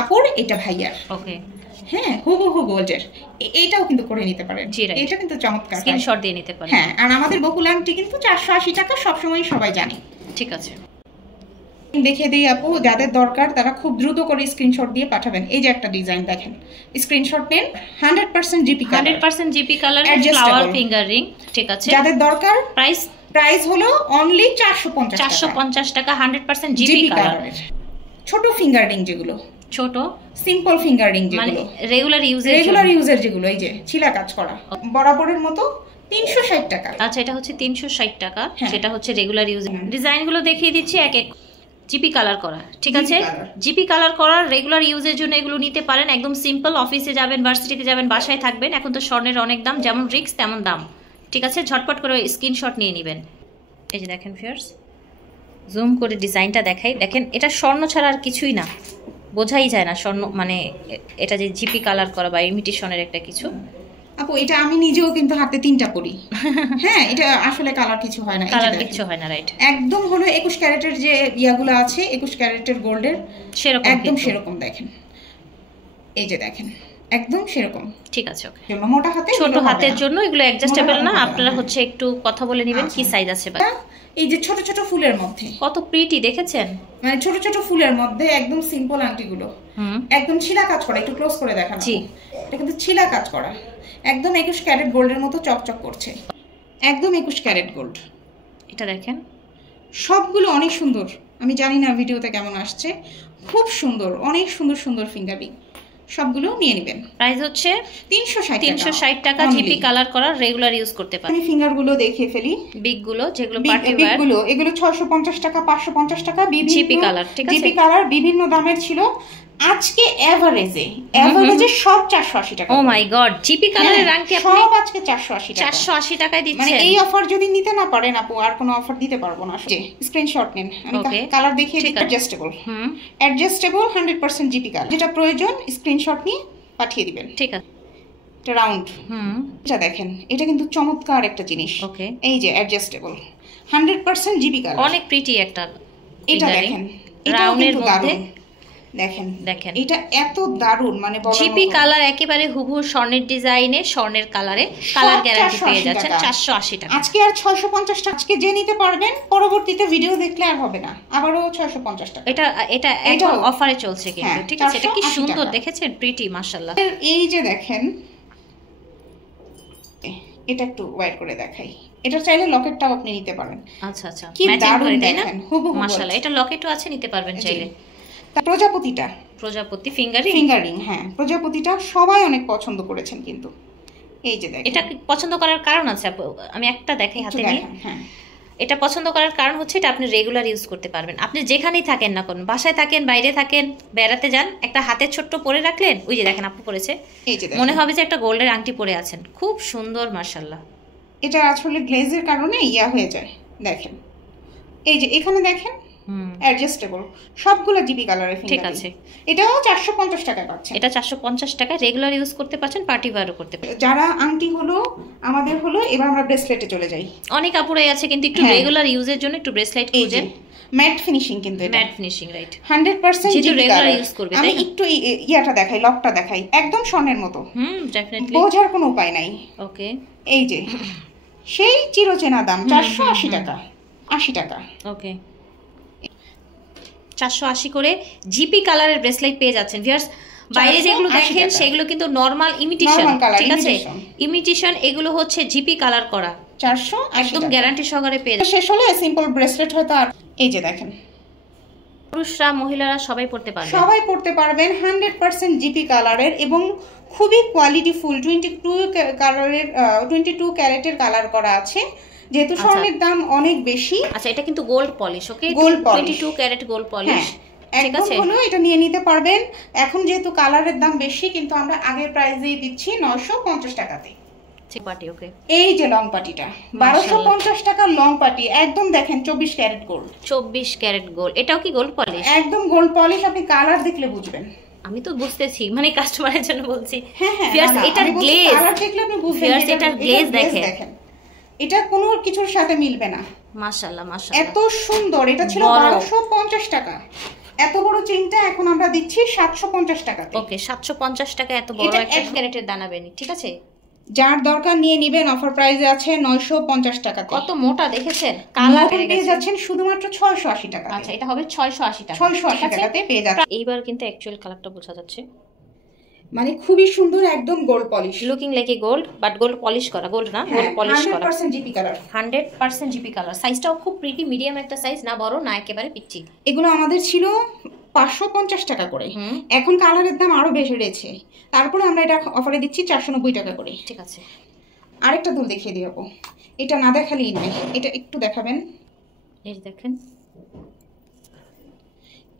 আপুর, এটা ভাইয়ার। ওকে, হ্যাঁ, হুবহু গোল্ডের। এটাও কিন্তু করে নিতে পারেন, এটা কিন্তু চমৎকার, স্ক্রিনশট দিয়ে নিতে পারেন। হ্যাঁ, আর আমাদের বকুল আংটি কিন্তু 480 টাকা সবসময় সবাই জানে। ঠিক আছে, দেখিয়ে দিই আপু, যাদের দরকার তারা খুব দ্রুত করে স্ক্রিনশট দিয়ে পাঠাবেন। এই যে একটা ডিজাইন দেখেন, স্ক্রিনশট নেন। 100% GP colour, 100% GP colour, flower finger ring. ঠিক আছে, যাদের দরকার প্রাইস হলো অনলি 450 টাকা। 100% জিপি কালারের ছোট ফিঙ্গার রিং, যেগুলো ছোট সিম্পল ফিঙ্গার রিং, যেগুলো রেগুলার ইউজের, যেগুলো এই যে ছিলা কাজ করা বরাবরের মতো 360 টাকা। আচ্ছা, এটা হচ্ছে 360 টাকা, সেটা হচ্ছে রেগুলার ইউজ। ডিজাইনগুলো দেখিয়ে দিচ্ছি এক এক। জিপি কালার করা, ঠিক আছে, জিপি কালার করা রেগুলার ইউজের জন্য এগুলো নিতে পারেন। একদম সিম্পল, অফিসে যাবেন, ভার্সিটিতে যাবেন, বাসায় থাকবেন। এখন তো স্বর্ণের অনেক দাম, যেমন রিস্ক তেমন দাম। ঠিক আছে, ঝটপট করে স্ক্রিনশট নিয়ে নেবেন। এই যে দেখেন ভিউয়ার্স, জুম করে ডিজাইনটা দেখাই। দেখেন, এটা স্বর্ণ ছাড়া আর কিছুই না, বোঝাই যায় না স্বর্ণ মানে এটা যে জিপি কালার করা বা ইমিটেশনের একটা কিছু। আপু, এটা আমি নিজেও কিন্তু হাতে 3টা পরি। হ্যাঁ, এটা আসলে কালার কিছু হয় না, কালার কিছু হয় না, রাইট। একদম হলো 21 ক্যারেটের যে ইয়াগুলো আছে, 21 ক্যারেটের গোল্ডের, সেরকম একদম সেরকম দেখেন। এই যে দেখেন, একদম সেরকম। ঠিক আছে, ওকে। মোটা হাতে, ছোট হাতের জন্য এগুলো অ্যাডজাস্টেবল না, আপনারা হচ্ছে একটু কথা বলে নেবেন কি সাইজ আছে। এই যে ছোট ছোট ফুলের মধ্যে কত প্রিটি দেখেছেন, মানে ছোট ছোট ফুলের মধ্যে একদম সিম্পল আংটিগুলো, একদম ছিলা কাজ করা। একটু ক্লোজ করে দেখানো, এটা কিন্তু ছিলা কাজ করা, একদম 21 ক্যারেট গোল্ডের মতো চকচক করছে, একদম 21 ক্যারেট গোল্ড। এটা দেখেন, সবগুলো অনেক সুন্দর। আমি জানি না ভিডিওতে কেমন আসছে, খুব সুন্দর, অনেক সুন্দর সুন্দর ফিঙ্গারিং। সবগুলো নিয়ে নেবেন। প্রাইস হচ্ছে 360 টাকা। জিপি কালার করা, রেগুলার ইউজ করতে পারেন। আমি ফিঙ্গারগুলো দেখিয়ে ফেলি, বিগ গুলো, যেগুলো পার্টি ওয়্যার, এগুলো 650 টাকা, 550 টাকা। জিপি কালার, ঠিক আছে, জিপি কালার বিভিন্ন দামের ছিল। আজকে এভারেজে সব 480 টাকা। ও মাই গড, জিপি কালারের আংটি আপনি সব আজকে 480 টাকা, 480 টাকায় দিচ্ছেন। মানে এই অফার যদি নিতে না পারেন আপু, আর কোনো অফার দিতে পারবো না। স্ক্রিনশট নিন, আমি কালার দেখিয়ে দিই। অ্যাডজাস্টেবল 100% জিপি কালার, যেটা প্রয়োজন স্ক্রিনশট নিয়ে পাঠিয়ে দিবেন। ঠিক আছে, এটা রাউন্ড। এটা দেখেন, এটা কিন্তু চমৎকার একটা জিনিস। ওকে, এই যে অ্যাডজাস্টেবল 100% জিপি কালার, অনেক প্রিটি একটা। এটা দেখেন, রাউন্ডের মধ্যে দেখেন, দেখেন এটা এত দারুণ, মানে জিপি কালার একেবারে হুবহু স্বর্ণের ডিজাইনে, স্বর্ণের কালারে, কালার গ্যারান্টি পেয়ে যাচ্ছেন 480 টাকা। আজকে আর 650 টাকা, আজকে যে নিতে পারবেন পরবর্তীতে ভিডিও দেখলে আর হবে না, আবারও 650 টাকা। এটা এখন অফারে চলছে কিন্তু, ঠিক আছে। এটা কি সুন্দর দেখেছেন, প্রিটি, মাশাআল্লাহ। এই যে দেখেন, এটা একটু ওয়াইড করে দেখাই। এটা চাইলে লকেটটাও আপনি নিতে পারেন। আচ্ছা আচ্ছা, কি দারুণ দেখেন, হুবহু মাশাআল্লাহ। এটা লকেটও আছে, নিতে পারবেন চাইলে। প্রজাপতি ফিঙ্গারিং, হ্যাঁ, প্রজাপতিটা সবাই অনেক পছন্দ করেছেন কিন্তু। এই যে দেখেন, এটা পছন্দ করার কারণ আছে, আমি একটা দেখাই হাতে নিয়ে। হ্যাঁ, এটা পছন্দ করার কারণ হচ্ছে এটা আপনি রেগুলার ইউজ করতে পারবেন। আপনি যেখানেই থাকেন না কোন, বাসায় থাকেন, বাইরে থাকেন, বেড়াতে যান, একটা হাতে ছোট্ট পরে রাখলেন। ওই যে দেখেন আপু পরেছে, মনে হবে যে একটা গোল্ডের আংটি পরে আছেন। খুব সুন্দর, মাশাআল্লাহ। এটা আসলে গ্লেজের কারণে ইয়া হয়ে যায়, দেখেন। এই যে এখানে দেখেন, অ্যাডজাস্টেবল, সবগুলো জিপি কালারের ফিঙ্গার। ঠিক আছে, এটাও 450 টাকা পাচ্ছেন। এটা 450 টাকা, রেগুলার ইউজ করতে পারছেন, পার্টি ওয়্যারও করতে পারছেন। যারা আংটি হলো আমাদের হলো, এবার আমরা ব্রেসলেটে চলে যাই। অনেক আপুরাই আছে কিন্তু একটু রেগুলার ইউজের জন্য একটু ব্রেসলেট খুঁজেন। ম্যাট ফিনিশিং, কিন্তু এটা ম্যাট ফিনিশিং, রাইট, 100% যেটা রেগুলার ইউজ করবে। আমি একটু ইয়াটা দেখাই, লকটা দেখাই, একদম স্বর্ণের মতো, ডেফিনেটলি বোঝার কোনো উপায় নাই। ওকে, এই যে সেই চিরচেনা দাম 480 টাকা, 80 টাকা। ওকে, 480 করে জিপি কালারের ব্রেসলেট পেয়ে যাচ্ছেন ভিউয়ার্স। বাইরে যেগুলো দেখেন সেগুলো কিন্তু নরমাল ইমিটেশন, ঠিক আছে, ইমিটেশন। এগুলো হচ্ছে জিপি কালার করা, 480 একদম গ্যারান্টি সহকারে পেয়ে যাচ্ছেন। শেষ হলে সিম্পল ব্রেসলেট হয়তো। আর এই যে দেখেন, পুরুষরা মহিলারা সবাই পড়তে পারবেন, 100% জিপি কালারের এবং খুবই কোয়ালিটিফুল। 22 ক্যারেটের কালার করা আছে, যেহেতু স্বর্ণের দাম অনেক বেশি। আচ্ছা, এটা কিন্তু গোল্ড পলিশ, ওকে, 22 ক্যারেট গোল্ড পলিশ, ঠিক আছে। হলো এটা নিয়ে নিতে পারবেন। এখন যেহেতু কালারের দাম বেশি, কিন্তু আমরা আগের প্রাইসেই দিচ্ছি 950 টাকাতে। পাটি, ওকে। এই যে লং পাটিটা 1250 টাকা লং পাটি, একদম দেখেন 24 ক্যারেট গোল্ড। 24 ক্যারেট গোল্ড, এটাও কি গোল্ড পলিশ? একদম গোল্ড পলিশ, আপনি কালার দেখলে বুঝবেন। আমি তো বুঝতেছি, মানে কাস্টমারের জন্য বলছি। হ্যাঁ, এটার গ্লেজ, কালার দেখলে আপনি বুঝবেন। এটার গ্লেজ দেখেন, এটা কোনো কিছুর সাথে মিলবে না। মাশাআল্লাহ, মাশাআল্লাহ, এত সুন্দর। এটা ছিল 1250 টাকা, এত বড় চেইনটা এখন আমরা দিচ্ছি 750 টাকা। ওকে, 750 টাকা এত বড় একটা ক্যারেটের দানা বেনি, ঠিক আছে? যার দরকার নিয়ে নেবেন, অফার প্রাইসে আছে 950 টাকা। কত মোটা দেখেছেন, কালার পেয়ে যাচ্ছেন শুধুমাত্র 680 টাকা। আচ্ছা, এটা হবে 680 টাকা, 680 টাকাতে পেয়ে যাচ্ছেন। এইবার কিন্তু অ্যাকচুয়াল কালারটা বোঝা যাচ্ছে, মানে খুবই সুন্দর, একদম gold polish, looking like a gold, but gold polish করা, গোল্ড না, গোল্ড পলিশ করা, 100% জিপি কালার, 100% জিপি কালার। সাইজটাও খুব প্রিটি, মিডিয়াম একটা সাইজ, না বড় না একেবারে পিচ্চি। এগুলো আমাদের ছিল 550 টাকা করে, এখন কালারের দাম আরো বেশি রয়েছে, তারপরে আমরা এটা অফারে দিচ্ছি 490 টাকা করে। ঠিক আছে, আরেকটা দুল দেখিয়ে দিব, এটা না দেখালেই নয়, এটা একটু দেখাবেন। এই দেখেন,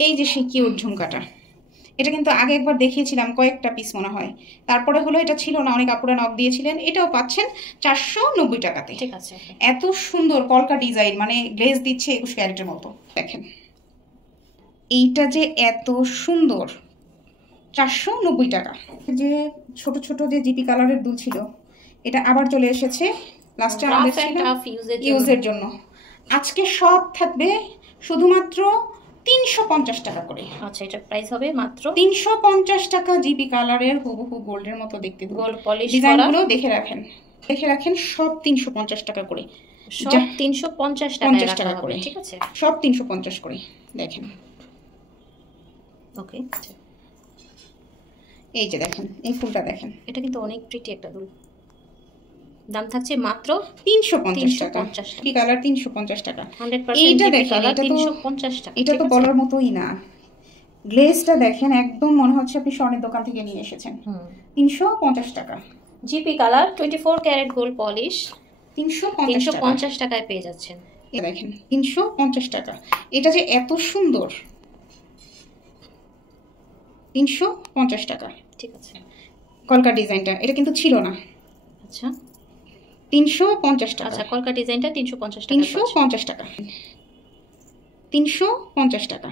এই যে সেই কিউট ঝুমকাটা, এটা কিন্তু আগে একবার দেখিয়েছিলাম কয়েকটা পিস মনে হয়, তারপরে হলো এটা ছিল না, অনেক আপুরা নক দিয়েছিলেন। এটাও পাচ্ছেন 490 টাকাতে। ঠিক আছে, এত সুন্দর কলকা ডিজাইন, মানে গ্লেজ দিচ্ছে 21 ক্যারেটের মতো। দেখেন এইটা যে এত সুন্দর, 490 টাকা। যে ছোট ছোট যে জিপি কালারের দুল ছিল, এটা আবার চলে এসেছে লাস্টে আমাদের ছিল ইউজের জন্য। আজকে সব থাকবে শুধুমাত্র 350 টাকা করে। আচ্ছা, এটা প্রাইস হবে মাত্র 350 টাকা। জিপি কালারের হুবহু গোল্ডের মতো দেখতে, গোল্ড পলিশ ডিজাইনগুলো দেখে রাখেন, দেখে রাখেন, সব 350 টাকা করে, সব 350 টাকা করে, ঠিক আছে? সব 350 করে। দেখেন, ওকে, এই যে দেখেন, এই ফুলটা দেখেন, এটা কিন্তু অনেক প্রিটি একটা দুল। দাম থাকছে মাত্র 350 টাকা। জিপি কালার 350 টাকা। 100% এইটা জিপি দেখেন, কালার এটা তো 350 টাকা। এটা তো বলার মতোই না। গ্লেজটা দেখেন, একদম মনে হচ্ছে আপনি স্বর্ণের দোকান থেকে নিয়ে এসেছেন। 350 টাকা। GP colour 24 carat gold polish 350 টাকায় পেয়ে যাচ্ছেন। এই দেখেন 350 টাকা। এটা যে এত সুন্দর, 350 টাকা। ঠিক আছে, কলকা ডিজাইনটা এটা কিন্তু ছিল না। আচ্ছা, 350 টাকা। আচ্ছা, কলকা ডিজাইনটা 350 টাকা। 350 টাকা, 350 টাকা।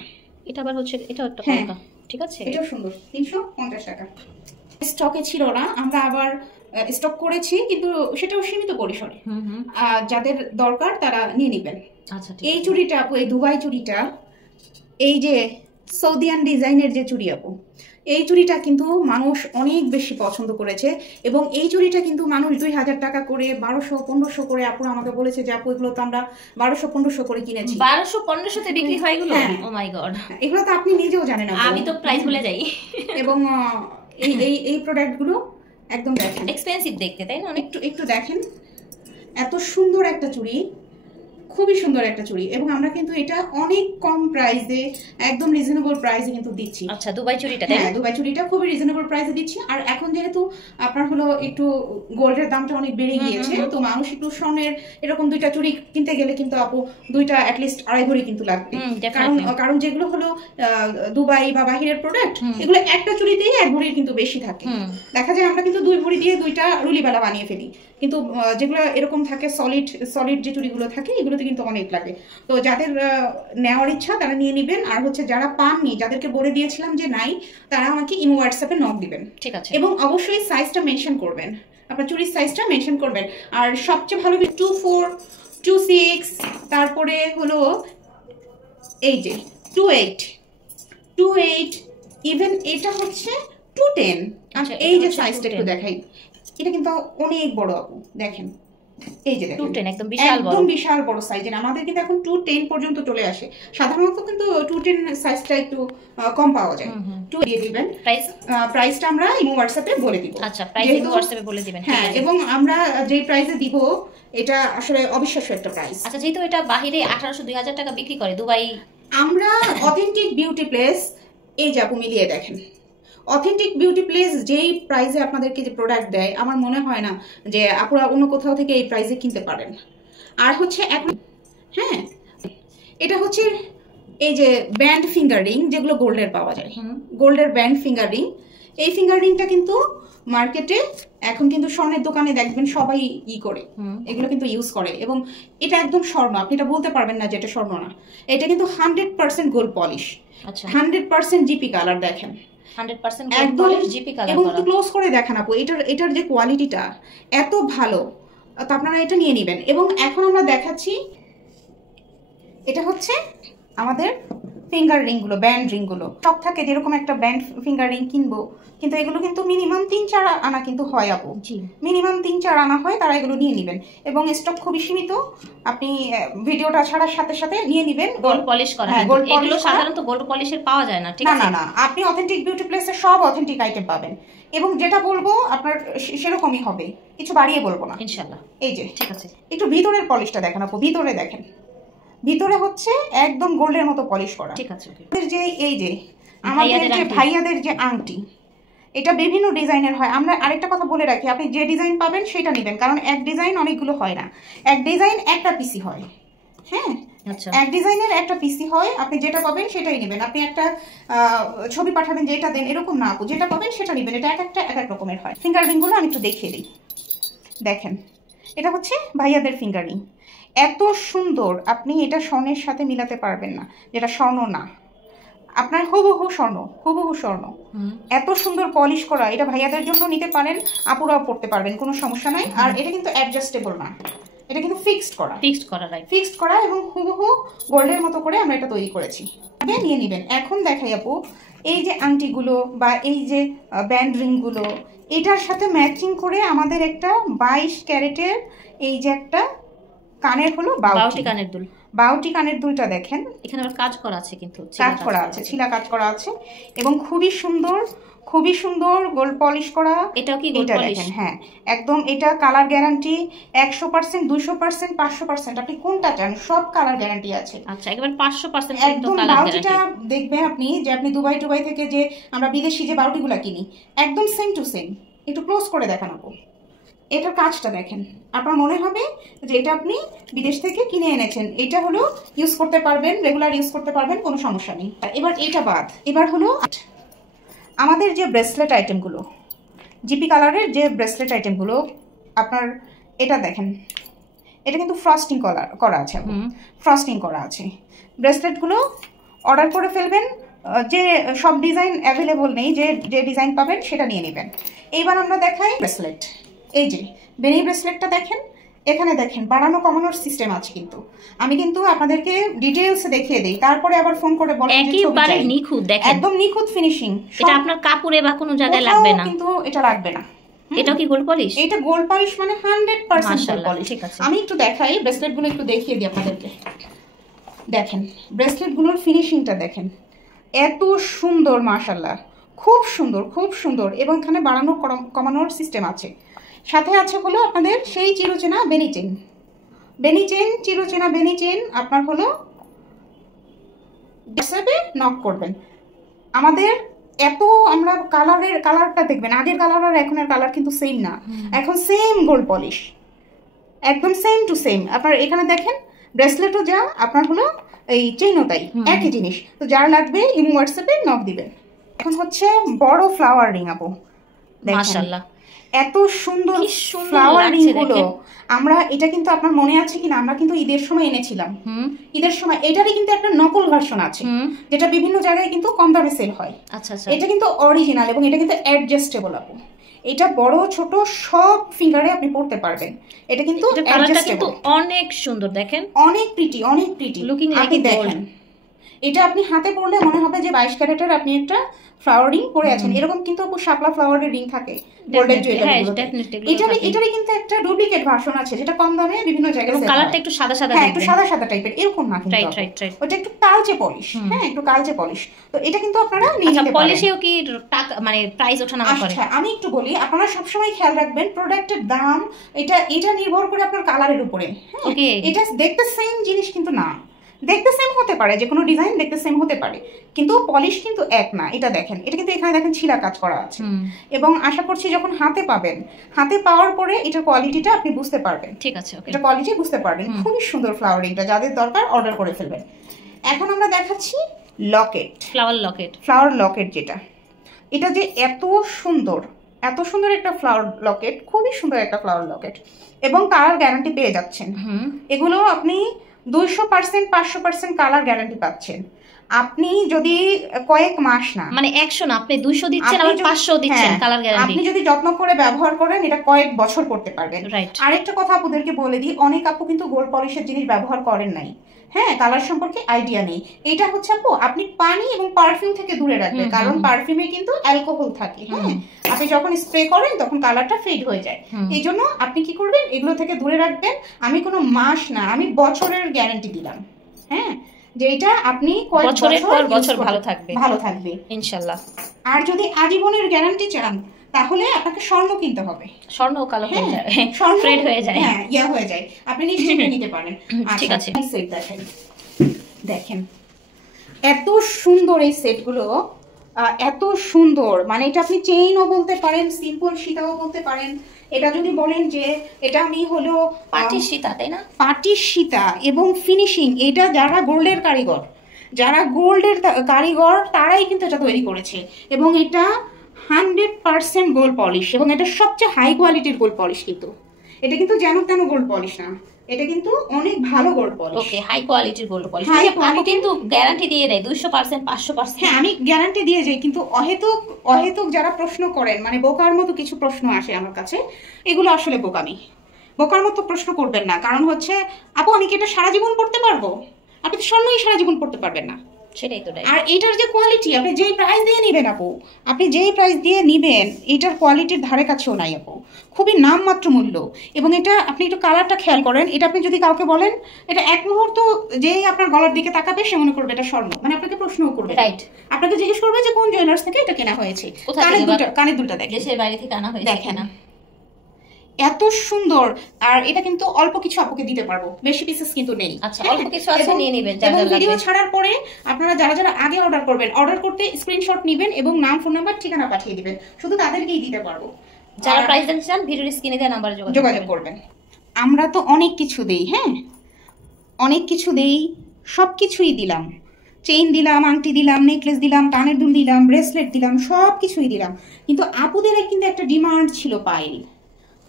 এটা আবার হচ্ছে, এটা একটা কলকা, ঠিক আছে, এটাও সুন্দর, 350 টাকা। স্টকে ছিল না, আমরা আবার স্টক করেছি, কিন্তু সেটাও সীমিত পরিসরে। যাদের দরকার তারা নিয়ে নেবেন। আচ্ছা, এই চুড়িটা আপু, এই দুবাই চুড়িটা, এই যে সৌদিয়ান ডিজাইনের যে চুড়ি আপু, এই চুড়িটা কিন্তু মানুষ অনেক বেশি পছন্দ করেছে, এবং এই চুড়িটা কিন্তু মানুষ 2000 টাকা করে, 1200-1500 করে আপুরা আমাকে বলেছে যে আপু এগুলো তো আমরা 1200-1500 করে কিনেছি। 1200-1500 তে বিক্রি হয় এগুলো? ও মাই গড, এগুলো তো আপনি নিজেও জানেন না, আমি তো প্রাইস ভুলে যাই। এবং এই প্রোডাক্টগুলো একদম দেখেন এক্সপেন্সিভ দেখতে, তাই না? একটু দেখেন, এত সুন্দর একটা চুড়ি, খুবই সুন্দর একটা চুড়ি, এবং আমরা কিন্তু এটা অনেক কম প্রাইসে, একদম রিজনেবল প্রাইসে কিন্তু দিচ্ছি। আচ্ছা, দুবাই চুড়িটা? হ্যাঁ, দুবাই চুড়িটা খুবই রিজনেবল প্রাইসে দিচ্ছি। আর এখন যেহেতু আপনার হলো একটু গোল্ডের দামটা অনেক বেড়ে গিয়েছে, তো মানুষ একটু স্বর্ণের এরকম দুইটা চুড়ি কিনতে গেলে কিন্তু আপু দুইটা অ্যাটলিস্ট 2.5 ভরি কিন্তু লাগবে। কারণ যেগুলো হলো দুবাই বা বাহিরের প্রোডাক্ট, এগুলো একটা চুড়িতেই 1 ভরির কিন্তু বেশি থাকে। দেখা যায় আমরা কিন্তু 2 ভরি দিয়ে দুইটা রুলিবালা বানিয়ে ফেলি, কিন্তু যেগুলো এরকম থাকে সলিড যে চুড়িগুলো থাকে, এগুলোতে কিন্তু অনেক লাগে। তো যাদের নেওয়ার ইচ্ছা তারা নিয়ে নেবেন, আর হচ্ছে যারা পাননি, যাদেরকে বলে দিয়েছিলাম যে নাই, তারা আমাকে ইমো হোয়াটসঅ্যাপে নক দিবেন, ঠিক আছে? এবং অবশ্যই সাইজটা মেনশন করবেন, আপনার চুড়ির সাইজটা মেনশন করবেন। আর সবচেয়ে ভালো 24, 26, তারপরে হলো এই যে 28, ইভেন এটা হচ্ছে 210। এই যে সাইজটা একটু দেখাই, এটা কিন্তু অনেক বড় আপু, দেখেন এই যে দেখেন 210 একদম বিশাল বড়, একদম বিশাল বড় সাইজের। আমাদের কিন্তু এখন 210 পর্যন্ত চলে আসে, সাধারণত কিন্তু 210 সাইজটা একটু কম পাওয়া যায়। 2 দিয়ে দিবেন। প্রাইসটা আমরা ইমো হোয়াটসঅ্যাপে বলে দিব। আচ্ছা, প্রাইস ইমো হোয়াটসঅ্যাপে বলে দিবেন। হ্যাঁ, এবং আমরা যে প্রাইসে দিব এটা আসলে অবিশ্বাস্য একটা প্রাইস। আচ্ছা, যেহেতু এটা বাইরে 1800-2000 টাকা বিক্রি করে দুবাই, আমরা অথেন্টিক বিউটি প্লেস, এই যে আপু মিলিয়ে দেখেন, অথেন্টিক বিউটি প্লেস যেই প্রাইসে আপনাদেরকে যে প্রোডাক্ট দেয়, আমার মনে হয় না যে আপনারা অন্য কোথাও থেকে এই প্রাইসে কিনতে পারেন। আর হচ্ছে এখন, হ্যাঁ, এটা হচ্ছে এই যে ব্যান্ড ফিঙ্গার রিং, যেগুলো গোল্ডের পাওয়া যায়, গোল্ডের ব্যান্ড ফিঙ্গার রিং। এই ফিঙ্গার রিংটা কিন্তু মার্কেটে এখন কিন্তু স্বর্ণের দোকানে দেখবেন সবাই করে, এগুলো কিন্তু ইউজ করে, এবং এটা একদম স্বর্ণ, আপনি এটা বলতে পারবেন না যে এটা স্বর্ণ না। এটা কিন্তু 100% গোল্ড পলিশ, 100% জিপি কালার। দেখেন 100% গোল্ড পলিশ, জিপি কালার করা। এবং ক্লোজ করে দেখেন আপু, এটার যে কোয়ালিটিটা এত ভালো, তো আপনারা এটা নিয়ে নেবেন। এবং এখন আমরা দেখাচ্ছি, এটা হচ্ছে আমাদের ফিঙ্গার রিং গুলো, ব্যান্ড রিং গুলো সব থাকে, যেরকম একটা ব্যান্ড ফিঙ্গার রিং কিনবো, কিন্তু এগুলো কিন্তু মিনিমাম 3-4 আনা কিন্তু হয় আপু, মিনিমাম 3-4 আনা হয়, তারা এগুলো নিয়ে নেবেন। এবং স্টক খুবই সীমিত, আপনি ভিডিওটা ছাড়ার সাথে সাথে নিয়ে নেবেন। গোল্ড পলিশ করা, হ্যাঁ এগুলো সাধারণত গোল্ড পলিশের পাওয়া যায় না, ঠিক আছে? না, আপনি অথেন্টিক বিউটি প্লেসে সব অথেন্টিক আইটেম পাবেন, এবং যেটা বলবো আপনার সেরকমই হবে, কিছু বাড়িয়ে বলবো না ইনশাআল্লাহ। এই যে ঠিক আছে, একটু ভিতরের পলিশটা দেখেন আপু, ভিতরে দেখেন, ভিতরে হচ্ছে একদম গোল্ডের মতো পলিশ করা, ঠিক আছে? যে এই যে আমাদের যে ভাইয়াদের যে আংটি, এটা বিভিন্ন ডিজাইনের হয়। আমরা আরেকটা কথা বলে রাখি, আপনি যে ডিজাইন পাবেন সেটা নেবেন, কারণ এক ডিজাইন অনেকগুলো হয় না, এক ডিজাইন একটা পিসি হয়। হ্যাঁ, এক ডিজাইনের একটা পিসি হয়, আপনি যেটা পাবেন সেটাই নেবেন। আপনি একটা ছবি পাঠাবেন যেটা দেন এরকম না আপু, যেটা পাবেন সেটা নেবেন। এটা এক এক রকমের হয়। ফিঙ্গার রিংগুলো আমি একটু দেখিয়ে দিই, দেখেন এটা হচ্ছে ভাইয়াদের ফিঙ্গার রিং, এত সুন্দর, আপনি এটা স্বর্ণের সাথে মিলাতে পারবেন না, যেটা স্বর্ণ না, আপনার হুবহু স্বর্ণ, হুবহু স্বর্ণ, এত সুন্দর পলিশ করা। এটা ভাইয়াদের জন্য নিতে পারেন, আপুরাও পড়তে পারবেন, কোনো সমস্যা নাই। আর এটা কিন্তু অ্যাডজাস্টেবল না, এটা কিন্তু ফিক্সড করা, ফিক্সড করা, এবং হুবহু গোল্ডের মতো করে আমরা এটা তৈরি করেছি। নিয়ে নেবেন। এখন দেখাই আপু, এই যে আংটিগুলো বা এই যে ব্যান্ড রিংগুলো, এটার সাথে ম্যাচিং করে আমাদের একটা 22 ক্যারেটের এই যে একটা কানের হলো বাউটি কানের দুল, বাউটি কানের দুলটা দেখেন, এখানে আবার কাজ করা আছে, কিন্তু কাজ করা আছে, ছিলা কাজ করা আছে, এবং খুবই সুন্দর, খুবই সুন্দর গোল্ড পলিশ করা। এটাও কি গোল্ড পলিশ? দেখেন, হ্যাঁ একদম, এটা কালার গ্যারান্টি 100%, 200%, 500%, আপনি কোনটা চান, সব কালার গ্যারান্টি আছে। আচ্ছা, একবার 500% একদম। বাউটিটা দেখবেন আপনি, যে আপনি দুবাই থেকে যে আমরা বিদেশি যে বাউটিগুলো কিনি, একদম সেম টু সেম। একটু ক্লোজ করে দেখান আপু, এটার কাজটা দেখেন, আপনার মনে হবে যে এটা আপনি বিদেশ থেকে কিনে এনেছেন। এটা হলো ইউজ করতে পারবেন, রেগুলার ইউজ করতে পারবেন, কোনো সমস্যা নেই। এবার এটা বাদ, এবার হলো আমাদের যে ব্রেসলেট আইটেমগুলো, জিপি কালারের যে ব্রেসলেট আইটেমগুলো, আপনার এটা দেখেন, এটা কিন্তু ফ্রস্টিং করা আছে, ফ্রস্টিং করা আছে। ব্রেসলেটগুলো অর্ডার করে ফেলবেন, যে সব ডিজাইন অ্যাভেলেবল নেই, যে ডিজাইন পাবেন সেটা নিয়ে নেবেন। এইবার আমরা দেখাই ব্রেসলেট। এই যে বেনি ব্রেসলেটটা দেখেন, এখানে দেখেন বাড়ানো কমানোর সিস্টেম আছে, কিন্তু আমি কিন্তু আপনাদেরকে ডিটেইলস দেখিয়ে দেই, তারপরে আবার ফোন করে বলেন একেবারে নিখুঁত, দেখেন একদম নিখুঁত ফিনিশিং। এটা আপনার কাপড়ে বা কোনো জায়গায় লাগবে না, কিন্তু এটা লাগবে না। এটাও কি গোল্ড পলিশ? এটা গোল্ড পলিশ, মানে 100% গোল্ড পলিশ। ঠিক আছে, আমি একটু দেখাই, ব্রেসলেটগুলো একটু দেখিয়ে দিই আপনাদেরকে। দেখেন ব্রেসলেটগুলোর ফিনিশিংটা দেখেন, এত সুন্দর, মাশাআল্লাহ, খুব সুন্দর, খুব সুন্দর। এবং এখানে বাড়ানো কমানোর সিস্টেম আছে, সাথে আছে হলো আপনাদের সেই চিরচেনা বেনি চেন, চিরচেনা বেনি চেন। আপনার হলো হিসেবে নক করবেন। আমাদের এত আমরা কালারটা দেখবেন, আগের কালার আর এখনের কালার কিন্তু সেম না, এখন সেম গোল্ড পলিশ, একদম সেম টু সেম। আপনার এখানে দেখেন ব্রেসলেটও যা, আপনার হলো এই চেইনও তাই, একই জিনিস। তো যার লাগবে ইমো হোয়াটসঅ্যাপে নক দিবেন। এখন হচ্ছে বড় ফ্লাওয়ার রিং আপু, মাশাআল্লাহ, এত সুন্দর ফ্লাওয়ার রিং গুলো। আমরা এটা কিন্তু আপনার মনে আছে কিনা, আমরা কিন্তু ঈদের সময় এনেছিলাম, ঈদের সময়। এটারই কিন্তু একটা নকল ভার্সন আছে, যেটা বিভিন্ন জায়গায় কিন্তু কম দামে সেল হয়। আচ্ছা, এটা কিন্তু অরিজিনাল, এবং এটা কিন্তু অ্যাডজাস্টেবল আপু। এটা বড় ছোট সব ফিঙ্গারে আপনি পড়তে পারবেন। এটা কিন্তু অনেক সুন্দর, দেখেন অনেক প্রিটি, অনেক প্রিটি লুকিং। আপনি দেখেন, এটা আপনি হাতে পড়লে মনে হবে যে 22 ক্যারেটের আপনি একটা ফ্লাওয়ার রিং পরে আছেন। এরকম কিন্তু আপু শাপলা ফ্লাওয়ারের রিং থাকে গোল্ডেন জুয়েলারি। এটারই কিন্তু একটা ডুপ্লিকেট ভার্সন আছে, যেটা কম দামে বিভিন্ন জায়গায় সেল হয়। কালারটা একটু সাদা সাদা, হ্যাঁ একটু সাদা সাদা টাইপের, এরকম না কিন্তু, ওটা একটু কালচে পলিশ। হ্যাঁ, একটু কালচে পলিশ। তো এটা কিন্তু আপনারা নিয়ে নিতে পারেন। পলিশেও কি টাকা মানে প্রাইস ওঠানামা করে? আচ্ছা, আমি একটু বলি, আপনারা সব সময় খেয়াল রাখবেন প্রোডাক্টের দাম, এটা নির্ভর করে আপনার কালারের উপরে। ওকে, এটা দেখতে সেম জিনিস কিন্তু না, দেখতে সেম হতে পারে, যে কোনো ডিজাইন দেখতে সেম হতে পারে, কিন্তু পলিশ কিন্তু এক না। এটা দেখেন, এটা কিন্তু এখানে দেখেন ছিলা কাজ করা আছে, এবং আশা করছি যখন হাতে পাবেন, হাতে পাওয়ার পরে এটার কোয়ালিটিটা আপনি বুঝতে পারবেন। ঠিক আছে, এটা কোয়ালিটি বুঝতে পারবেন। খুবই সুন্দর ফ্লাওয়ারিংটা, যাদের দরকার অর্ডার করে ফেলবেন। এখন আমরা দেখাচ্ছি লকেট, ফ্লাওয়ার লকেট, যেটা এটা যে এত সুন্দর, এত সুন্দর একটা ফ্লাওয়ার লকেট, খুবই সুন্দর একটা ফ্লাওয়ার লকেট, এবং কালার গ্যারান্টি পেয়ে যাচ্ছেন। এগুলো আপনি 200%, 500% কালার গ্যারান্টি পাচ্ছেন। আপনি যদি কয়েক মাস না, মানে 100 না, আপনি 200 দিচ্ছেন, আবার 500 দিচ্ছেন কালার গ্যারান্টি। আপনি যদি যত্ন করে ব্যবহার করেন, এটা কয়েক বছর করতে পারবেন। আরেকটা কথা আপনাদেরকে বলে দিই, অনেক আপু কিন্তু গোল্ড পলিশের জিনিস ব্যবহার করেন নাই, হ্যাঁ কালার সম্পর্কে আইডিয়া নেই। এটা হচ্ছে আপু আপনি পানি এবং পারফিউম থেকে দূরে রাখবেন, কারণ পারফিউমে কিন্তু অ্যালকোহল থাকে। হ্যাঁ আপনি যখন স্প্রে করেন তখন কালারটা ফেড হয়ে যায়, এই জন্য আপনি কি করবেন এগুলো থেকে দূরে রাখবেন। আমি কোনো মাস না, আমি বছরের গ্যারান্টি দিলাম। হ্যাঁ যে এটা আপনি বছরের পর বছর ভালো থাকবে, ভালো থাকবে ইনশাআল্লাহ। আর যদি আজীবনের গ্যারান্টি চান তাহলে আপনাকে স্বর্ণ কিনতে হবে। স্বর্ণ কালো হয়ে যায়, ফেড হয়ে যায়, হ্যাঁ ইয়া হয়ে যায়, আপনি নিশ্চিন্তে নিতে পারেন। ঠিক আছে, সেট দেখেন, দেখেন এত সুন্দর এই সেটগুলো, এত সুন্দর, মানে এটা আপনি চেইনও বলতে পারেন, সিম্পল সীতাও বলতে পারেন। এটা যদি বলেন যে এটা আমি হলো পাটির সীতা, তাই না? পাটির সীতা এবং ফিনিশিং, এটা যারা গোল্ডের কারিগর, যারা গোল্ডের কারিগর তারাই কিন্তু এটা তৈরি করেছে। এবং এটা 100% গোল্ড পলিশ, এবং এটা সবচেয়ে হাই কোয়ালিটির গোল্ড পলিশ। কিন্তু এটা কিন্তু যেন তেন গোল্ড পলিশ না, এটা কিন্তু অনেক ভালো গোল্ড পলিশ। ওকে, হাই কোয়ালিটির গোল্ড পলিশ। আমি কিন্তু গ্যারান্টি দিয়ে দেই 200% 500%। হ্যাঁ আমি গ্যারান্টি দিয়ে যাই, কিন্তু অহেতুক যারা প্রশ্ন করেন, মানে বোকার মতো কিছু প্রশ্ন আসে আমার কাছে, এগুলো আসলে বোকামি। বোকার মতো প্রশ্ন করবেন না, কারণ হচ্ছে আপু আমি কি এটা সারা জীবন পড়তে পারবো? আপনি তো স্বর্ণই সারা জীবন পড়তে পারবেন না, সেটাই তো। আর এটার যে কোয়ালিটি, আপনি যেই প্রাইস দিয়ে নিবেন আপু, আপনি যেই প্রাইস দিয়ে নিবেন এটার কোয়ালিটির ধারে কাছেও নাই আপু, খুবই নামমাত্র মূল্য। এবং এটা আপনি একটু কালারটা খেয়াল করেন, এটা আপনি যদি কাউকে বলেন এটা এক মুহূর্ত যেই আপনার গলার দিকে তাকাবে সে মনে করবে এটা স্বর্ণ, মানে আপনাকে প্রশ্নও করবে, রাইট, আপনাকে জিজ্ঞেস করবে যে কোন জুয়েলার্স থেকে এটা কেনা হয়েছে। কানের দুলটা দেখেন, দেশের বাইরে থেকে আনা হয়েছে, দেখেন না এত সুন্দর। আর এটা কিন্তু অল্প কিছু আপুকে দিতে পারবো, বেশি পিসেস কিন্তু নেই। আচ্ছা অল্প কিছু আছে, নিয়ে নেবেন। এবং ভিডিও ছাড়ার পরে আপনারা যারা যারা আগে অর্ডার করবেন, অর্ডার করতে স্ক্রিনশট নেবেন এবং নাম, ফোন নাম্বার, ঠিকানা পাঠিয়ে দিবেন, শুধু তাদেরকেই দিতে পারবো। যারা প্রাইস জানতে চান ভিডিওর স্ক্রিনে দেওয়া নাম্বারে যোগাযোগ করবেন। আমরা তো অনেক কিছু দেই, হ্যাঁ অনেক কিছু দেই, সব কিছুই দিলাম, চেইন দিলাম, আংটি দিলাম, নেকলেস দিলাম, কানের দুল দিলাম, ব্রেসলেট দিলাম, সব কিছুই দিলাম। কিন্তু আপুদের কিন্তু একটা ডিমান্ড ছিল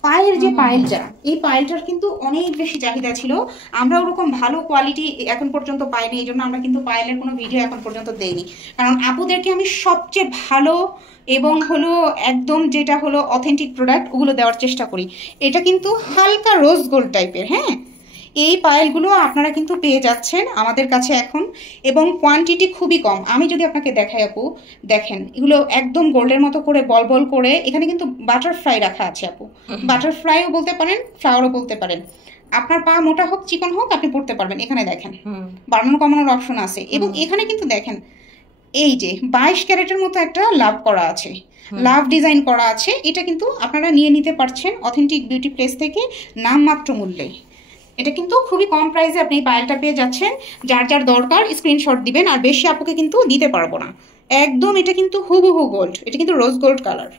পায়ের যে পায়েলটা, এই পায়েলটার কিন্তু অনেক বেশি চাহিদা ছিল। আমরা ওরকম ভালো কোয়ালিটি এখন পর্যন্ত পাইনি, এই জন্য আমরা কিন্তু পায়েলের কোনো ভিডিও এখন পর্যন্ত দেইনি, কারণ আপুদেরকে আমি সবচেয়ে ভালো এবং হলো একদম যেটা হলো অথেন্টিক প্রোডাক্ট ওগুলো দেওয়ার চেষ্টা করি। এটা কিন্তু হালকা রোজ গোল্ড টাইপের। হ্যাঁ এই পায়েলগুলো আপনারা কিন্তু পেয়ে যাচ্ছেন আমাদের কাছে এখন, এবং কোয়ান্টিটি খুবই কম। আমি যদি আপনাকে দেখাই আপু, দেখেন এগুলো একদম গোল্ডের মতো করে বল বল করে, এখানে কিন্তু বাটারফ্লাই রাখা আছে আপু, বাটারফ্লাইও বলতে পারেন, ফ্লাওয়ারও বলতে পারেন। আপনার পা মোটা হোক চিকন হোক আপনি পড়তে পারবেন। এখানে দেখেন বাড়ানো কমানোর অপশন আছে, এবং এখানে কিন্তু দেখেন এই যে 22 ক্যারেটের মতো একটা লাভ করা আছে, লাভ ডিজাইন করা আছে। এটা কিন্তু আপনারা নিয়ে নিতে পারছেন অথেন্টিক বিউটি প্লেস থেকে নামমাত্র মূল্যে। এটা কিন্তু খুবই কম প্রাইসে আপনি এই পায়েলটা পেয়ে যাচ্ছেন। যার যার দরকার স্ক্রিনশট দিবেন, আর বেশি আপুকে কিন্তু দিতে পারবো না একদম। এটা কিন্তু হুবহু গোল্ড, এটা কিন্তু রোজ গোল্ড কালার,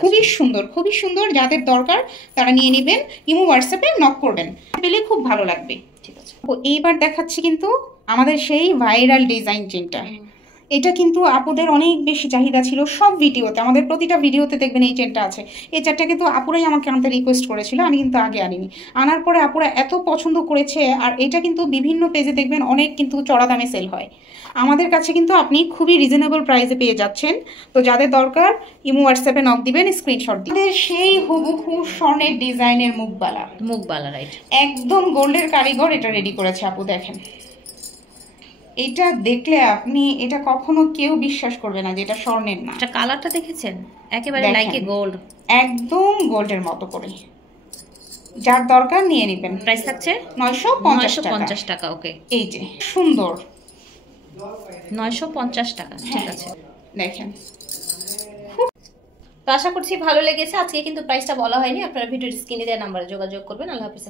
খুবই সুন্দর, খুবই সুন্দর। যাদের দরকার তারা নিয়ে নেবেন, ইমো হোয়াটসঅ্যাপে নক করবেন, পেলে খুব ভালো লাগবে। ঠিক আছে, এইবার দেখাচ্ছি কিন্তু আমাদের সেই ভাইরাল ডিজাইন চেনটা। এটা কিন্তু আপুদের অনেক বেশি চাহিদা ছিল সব ভিডিওতে, আমাদের প্রতিটা ভিডিওতে দেখবেন এই চেনটা আছে। এই চেনটা কিন্তু আপুরাই আমাকে আনতে রিকোয়েস্ট করেছিল, আমি কিন্তু আগে আনিনি। আনার পরে আপুরা এত পছন্দ করেছে, আর এটা কিন্তু বিভিন্ন পেজে দেখবেন অনেক কিন্তু চড়া দামে সেল হয়। আমাদের কাছে কিন্তু আপনি খুবই রিজনেবল প্রাইসে পেয়ে যাচ্ছেন। তো যাদের দরকার ইমো হোয়াটসঅ্যাপে নক দিবেন, স্ক্রিনশট দিবেন। সেই হুবহু স্বর্ণের ডিজাইনের মুখবালা রাইট, একদম গোল্ডের কারিগর এটা রেডি করেছে আপু। দেখেন এটা দেখলে আপনি এটা কখনো কেউ বিশ্বাস করবে না যে এটা স্বর্ণের না। এটা কালারটা দেখেছেন, একেবারে লাইক এ গোল্ড, একদম গোল্ডের মতো করে। যার দরকার নিয়ে নেবেন। প্রাইস থাকছে 950 টাকা। ওকে, এই যে সুন্দর 950 টাকা। ঠিক আছে, দেখেন। তো আশা করছি ভালো লেগেছে। আজকে কিন্তু প্রাইসটা বলা হয়নি, আপনারা ভিডিওর স্ক্রিনে দেওয়া নাম্বারে যোগাযোগ করবেন। আল্লাহ হাফেজ।